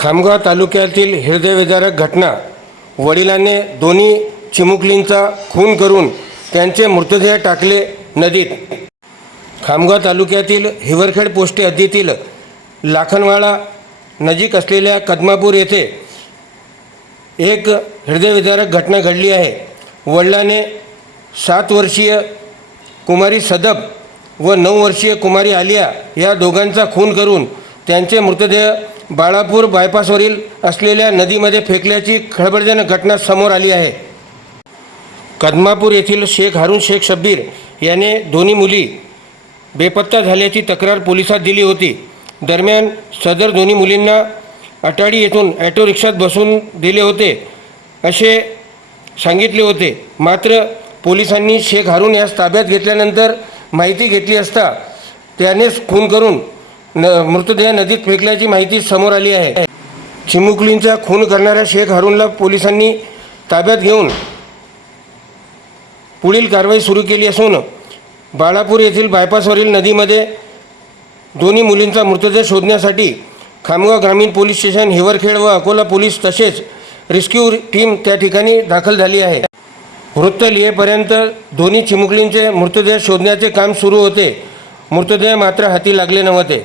खामगाव तालुक्यातील हृदयविदारक घटना. वडिलांनी दोन्ही चिमुकलींचा खून करून त्यांचे मृतदेह टाकले नदीत. खामगाव तालुक्यातील हिवरखेड पोस्टे हद्दीतील लाखनवाडा नजीक असलेल्या कदमापूर येथे एक हृदयविदारक घटना घडली आहे. वडिलाने सात वर्षीय कुमारी सदब व नऊ वर्षीय कुमारी आलिया या दोघांचा खून करून त्यांचे मृतदेह बाळापूर बायपासवरील असलेल्या नदीमध्ये फेकल्याची खळबळजनक घटना समोर आली आहे. कदमापूर येथील शेख हारून शेख शब्बीर याने दोन्ही मुली बेपत्ता झाल्याची तक्रार पोलिसात दिली होती. दरम्यान सदर दोन्ही मुलींना अटाडी येथून ॲटो रिक्षात बसून दिले होते असे सांगितले होते. मात्र पोलिसांनी शेख हारून यास ताब्यात घेतल्यानंतर माहिती घेतली असता त्यानेच खून करून न मृतदेह नदीत फेकल्याची माहिती समोर आली आहे. चिमुकलींचा खून करणाऱ्या शेख हारूनला पोलिसांनी ताब्यात घेऊन पुढील कारवाई सुरू केली असून बाळापूर येथील बायपासवरील नदीमध्ये दोन्ही मुलींचा मृतदेह शोधण्यासाठी खामगाव ग्रामीण पोलीस स्टेशन हिवरखेड व अकोला पोलीस तसेच रेस्क्यू टीम त्या ठिकाणी दाखल झाली आहे. वृत्त लिहेपर्यंत दोन्ही चिमुकलींचे मृतदेह शोधण्याचे काम सुरू होते. मृतदेह मात्र हाती लागले नव्हते.